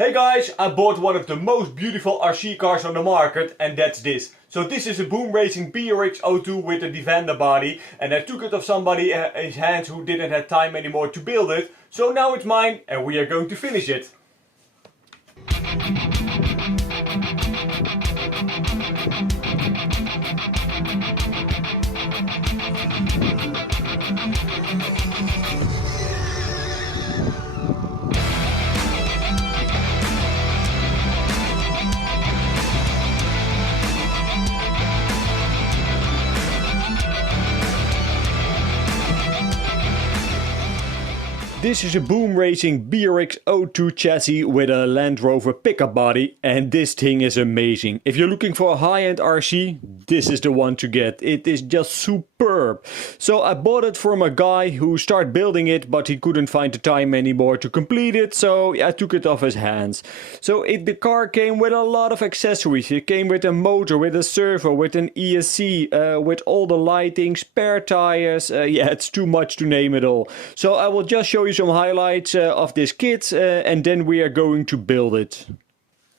Hey guys, I bought one of the most beautiful RC cars on the market, and that's this. So this is a Boom Racing BRX02 with a Defender body, and I took it off somebody's hands who didn't have time anymore to build it. So now it's mine and we are going to finish it. This is a Boom Racing BRX02 chassis with a Land Rover pickup body, and this thing is amazing. If you're looking for a high-end RC, this is the one to get. It is just superb. So I bought it from a guy who started building it, but he couldn't find the time anymore to complete it, so I took it off his hands. So the car came with a lot of accessories. It came with a motor, with a servo, with an ESC, with all the lighting, spare tires. Yeah, it's too much to name it all. So I will just show you some highlights of this kit and then we are going to build it.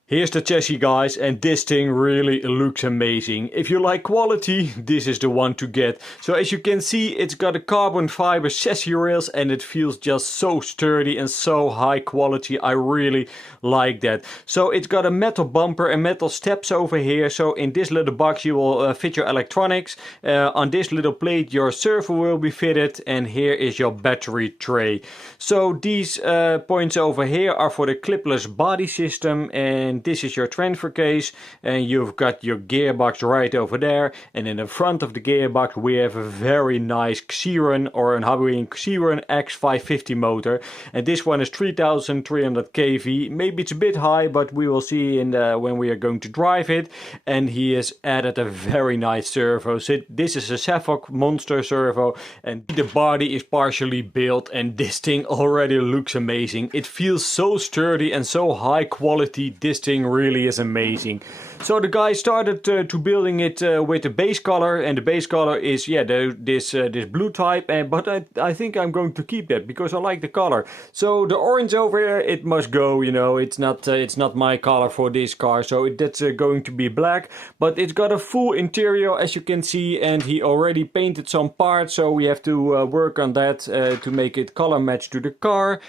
Here's the chassis, guys, and this thing really looks amazing. If you like quality, this is the one to get. So as you can see, it's got a carbon fiber chassis rails and it feels just so sturdy and so high quality. I really like that. So it's got a metal bumper and metal steps over here. So in this little box you will fit your electronics. On this little plate your servo will be fitted, and here is your battery tray. So these points over here are for the clipless body system, and this is your transfer case, and you've got your gearbox right over there, and in the front of the gearbox we have a very nice Xiron or an Haboin Xiron X550 motor, and this one is 3300 kV. Maybe it's a bit high, but we will see in when we are going to drive it. And he has added a very nice servo. So this is a Savock Monster servo, and the body is partially built, and this thing already looks amazing. It feels so sturdy and so high quality. This thing really is amazing. So the guy started to building it with the base color, and the base color is this blue type, but I think I'm going to keep that because I like the color. So the orange over here, it must go, you know, it's not my color for this car, so that's going to be black, but it's got a full interior as you can see, and he already painted some parts, so we have to work on that to make it color match to the car.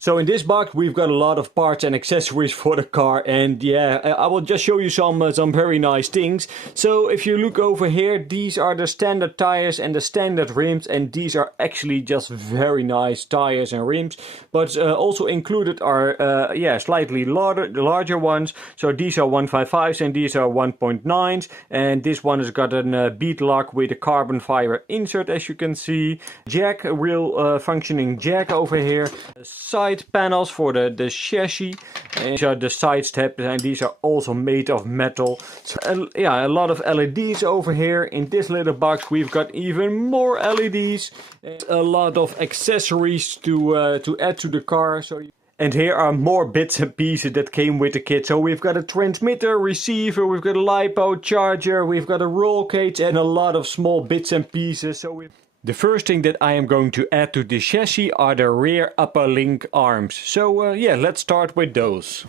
So in this box we've got a lot of parts and accessories for the car, and yeah, I will just show you some very nice things. So if you look over here, these are the standard tires and the standard rims, and these are actually just very nice tires and rims. But also included are slightly larger ones. So these are 155s and these are 1.9s, and this one has got a bead lock with a carbon fiber insert, as you can see. Jack, a real functioning jack over here. Side panels for the chassis, and these are the side steps, and these are also made of metal. So yeah, a lot of LEDs over here. In this little box we've got even more LEDs, a lot of accessories to add to the car. And here are more bits and pieces that came with the kit. So we've got a transmitter, receiver, we've got a LiPo charger, we've got a roll cage, and a lot of small bits and pieces. The first thing that I am going to add to this chassis are the rear upper link arms. So yeah, let's start with those.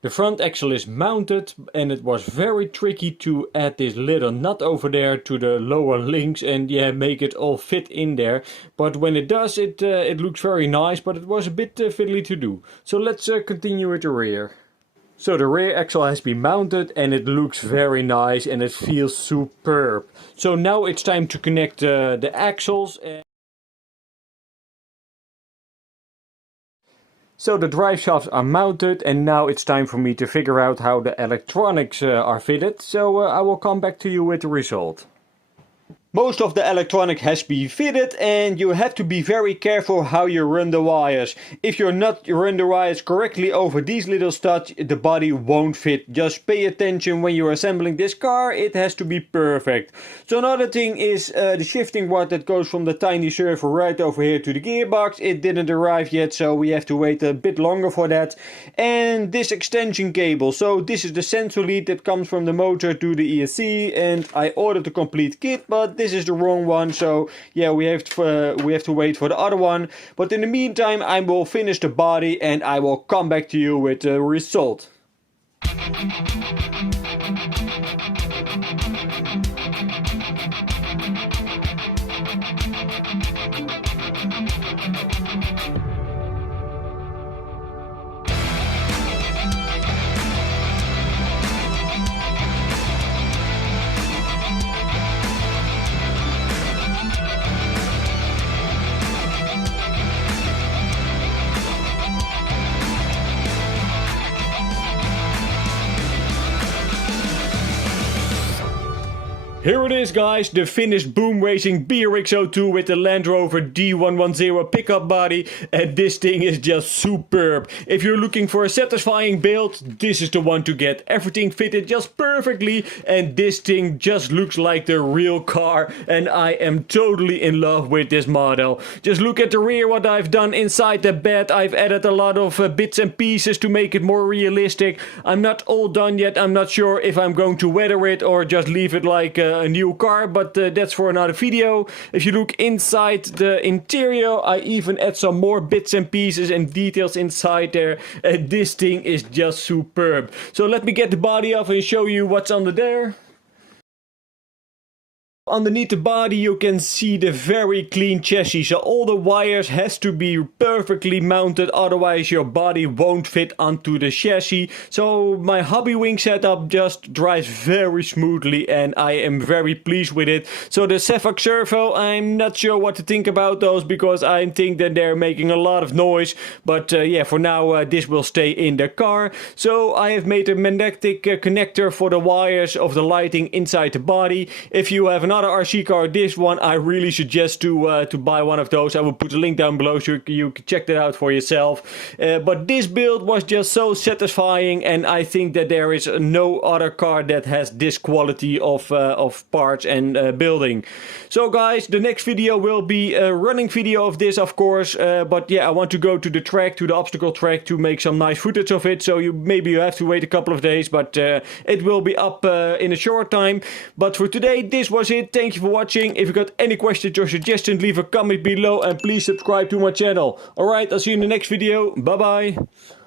The front axle is mounted, and it was very tricky to add this little nut over there to the lower links and yeah, make it all fit in there. But when it does, it looks very nice, but it was a bit fiddly to do. So let's continue with the rear. So the rear axle has been mounted and it looks very nice and it feels superb. So now it's time to connect the axles. So the drive shafts are mounted, and now it's time for me to figure out how the electronics are fitted. So I will come back to you with the result. Most of the electronic has to be fitted, and you have to be very careful how you run the wires. If you're not run the wires correctly over these little studs, the body won't fit. Just pay attention when you're assembling this car, it has to be perfect. So another thing is the shifting rod that goes from the tiny servo right over here to the gearbox. It didn't arrive yet, so we have to wait a bit longer for that. And this extension cable. So this is the sensor lead that comes from the motor to the ESC, and I ordered the complete kit, but this is the wrong one, so yeah, we have to wait for the other one. But in the meantime, I will finish the body and I will come back to you with the result. Here it is, guys, the finished Boom Racing BRX02 with the Land Rover D110 pickup body, and this thing is just superb. If you're looking for a satisfying build, this is the one to get. Everything fitted just perfectly, and this thing just looks like the real car, and I am totally in love with this model. Just look at the rear, what I've done inside the bed. I've added a lot of bits and pieces to make it more realistic. I'm not all done yet. I'm not sure if I'm going to weather it or just leave it like a new car, but that's for another video. If you look inside the interior, I even add some more bits and pieces and details inside there, and this thing is just superb. So let me get the body off and show you what's under there. Underneath the body you can see the very clean chassis, so all the wires has to be perfectly mounted, otherwise your body won't fit onto the chassis. So my Hobbywing setup just drives very smoothly and I am very pleased with it. So the Cephak servo, I'm not sure what to think about those, because I think that they're making a lot of noise, but yeah, for now this will stay in the car. So I have made a magnetic connector for the wires of the lighting inside the body. If you have another RC car, this one, I really suggest to buy one of those. I will put a link down below so you can check that out for yourself. But this build was just so satisfying, and I think that there is no other car that has this quality of parts and building. So guys, the next video will be a running video of this, of course. But yeah, I want to go to the track, to the obstacle track, to make some nice footage of it. So maybe you have to wait a couple of days, but it will be up in a short time. But for today, this was it. Thank you for watching. If you got any questions or suggestions, leave a comment below and please subscribe to my channel. Alright, I'll see you in the next video. Bye bye.